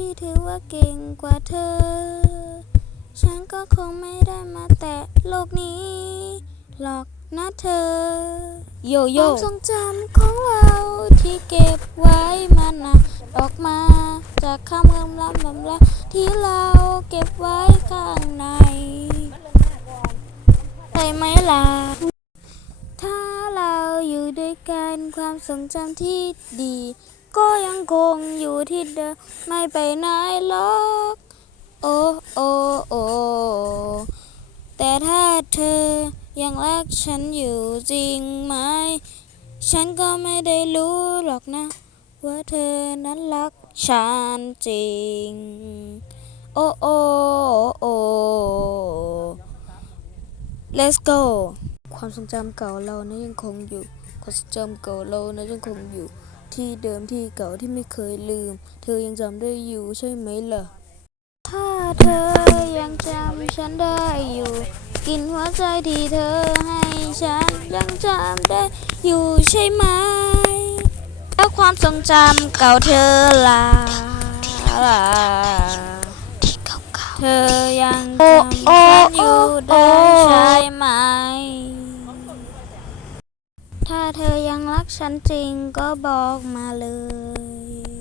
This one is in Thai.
ที่ถือว่าเก่งกว่าเธอ ฉันก็คงไม่ได้มาแตะโลกนี้ หรอกนะเธอ โยโย่ความทรงจำของเราที่เก็บไว้มันนะออกมา จากคำกำลังลำลาที่เราเก็บไว้ ความทรงจำที่ดี ก็ยังคงอยู่ที่เดิมไม่ไปไหนหรอกโอ้โอ้โอ้แต่ถ้าเธอยังรักฉันอยู่จริงไหม ฉันก็ไม่ได้รู้หรอกนะ ว่าเธอนั้นรักฉันจริง โอ้โอ้โอ้ let's go ความทรงจำเก่าเรานะยังคงอยู่ ความทรงจำเก่าเรานะยังคงอยู่ที่เดิมที่เก่าที่ไม่เคยลืม เธอยังจำได้อยู่ใช่ไหมล่ะ ถ้าเธอยังจำฉันได้อยู่ กินหัวใจที่เธอให้ฉันยังจำได้อยู่ใช่ไหม แล้วความทรงจำเก่าเธอล่ะล่ะเธอยังจำฉันอยู่ได้ใช่ไหม ถ้าเธอยังรักฉันจริงก็บอกมาเลย